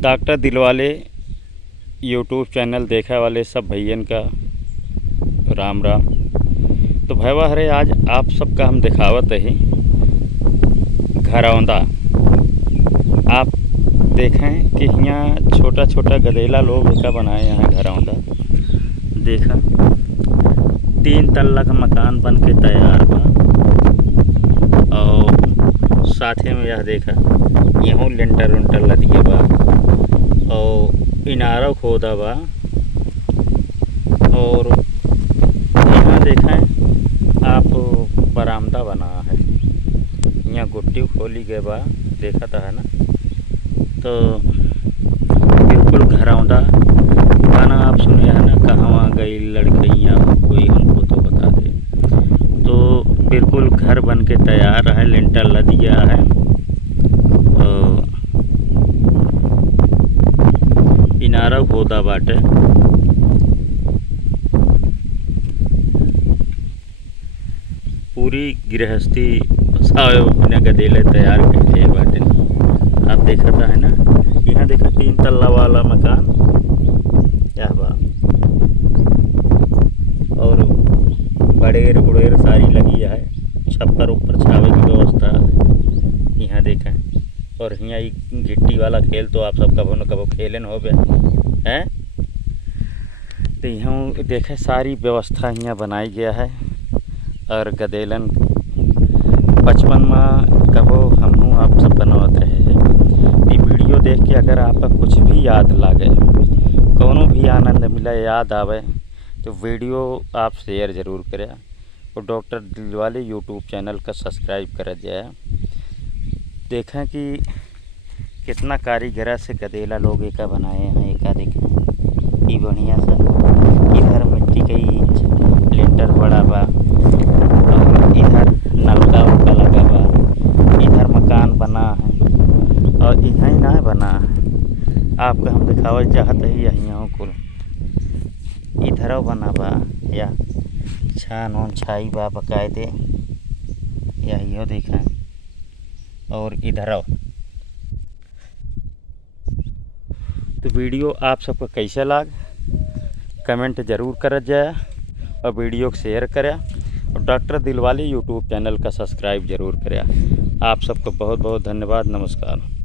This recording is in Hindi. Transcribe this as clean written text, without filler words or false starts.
डॉक्टर दिलवाले यूट्यूब चैनल देखा वाले सब भैयन का राम राम। तो भैया हरे आज आप सबका हम दिखावत ही घरौंदा। आप देखें कि यहाँ छोटा छोटा गदेला लोग का बनाए यहाँ घरौंदा। देखा 3 तल्ला का मकान बन के तैयार बा और साथे में यह देखा यहाँ लेंटर उंटर लदिए बा और इनारा खोदा बा। और यहाँ देखें आप बरामदा बना है, यहाँ गुट्टी खोली गए बा, देखा था है ना। तो बिल्कुल घरौंदा गाना आप सुने है ना, कहाँ गई लड़कियाँ कोई हमको तो बता दे। तो बिल्कुल घर बन के तैयार है, लेंटर लद गया है। इनारा खोदा बाटे। पूरी गृहस्थी बिना गदेले तैयार करके बाटे। आप देखा था है ना, यहाँ देखा 3 तल्ला वाला मकान क्या बा और बड़ेर उड़ेर सारी लगी है, छप्पर ऊपर छावे की व्यवस्था यहाँ देखा। और यहाँ गिट्टी वाला खेल तो आप सब कबो न कबो खेलन हो गया है। तो यहाँ देखे सारी व्यवस्था यहाँ बनाई गया है। और गदेलन बचपन में कबो हमहूँ आप सब बनवत रहे हैं। ये वीडियो देख के अगर आपका कुछ भी याद लागे, कोनो भी आनंद मिला, याद आवे, तो वीडियो आप शेयर ज़रूर करें और डॉक्टर दिलवाले यूट्यूब चैनल का सब्सक्राइब कर जाए। देखें कि कितना कारीगरा से गदेला लोग एका बनाए हैं। एका देखें ये बढ़िया सा, इधर मिट्टी का ही लेंटर बड़ा बा और इधर नलका उलका लगा बा, इधर मकान बना है और यहाँ ना बना है। आपका हम दिखावल चाहते ही यहाँ कुल इधर बना बा या छान उन छाई बा बकायदे यही देखें। और इधर तो वीडियो आप सबको कैसा लग कमेंट ज़रूर कर जाए और वीडियो को शेयर करें और डॉक्टर दिलवाले यूट्यूब चैनल का सब्सक्राइब ज़रूर करें। आप सबको बहुत बहुत धन्यवाद। नमस्कार।